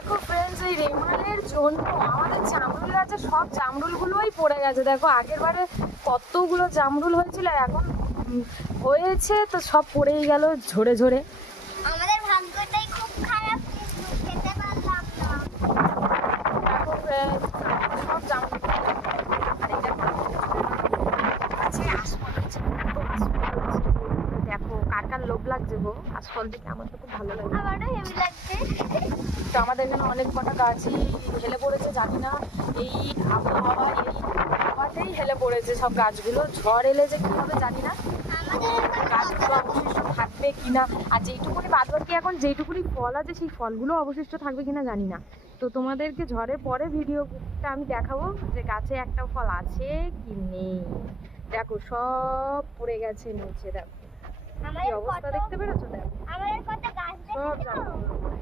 দেখো ফ্রেন্ডস, এই রেমালের জন্য আমাদের জামরুল গাছে সব জামরুলগুলোই পড়ে গেছে। দেখো আগের বারে কতগুলো জামরুল হয়েছিল, এখন হয়েছে তো সব পড়েই গেল ঝরে ঝরে। আমাদের ভাগ্যটাই খুব খারাপ, কিন্তু খেতে পারলাম না। দেখো friends, সব জামরুল আর এই দেখো গাছে আশফল হচ্ছে, কত আশফল হচ্ছে। দেখো কার কার লোভ লাগছে গো আশফল দেখে? আমার তো খুব ভালো লাগে। আমারও হেভি লাগছে। তো আমাদের এখানে অনেক কটা গাছই হেলে পড়েছে, জানি না এই আবহাওয়া এই হাওয়াতেই হেলে পড়েছে সব গাছগুলো। ঝড় এলে যে কি হবে জানি না, গাছগুলো অবশিষ্ট থাকবে কিনা, আর যেইটুকুনি বাদবাকি এখন যেইটুকুনি ফল আছে সেই ফলগুলো অবশিষ্ট থাকবে কিনা জানি না। তো তোমাদেরকে ঝড়ের পরে ভিডিওটা আমি দেখাবো যে গাছে একটা ফল আছে কি নেই। দেখো সব পড়ে গেছে নিচে, দেখো কি আমাদের অবস্থা কত দেখতে পেরেছো? দেখো আমাদের কত গাছ সব দেখেছো? জামরুল।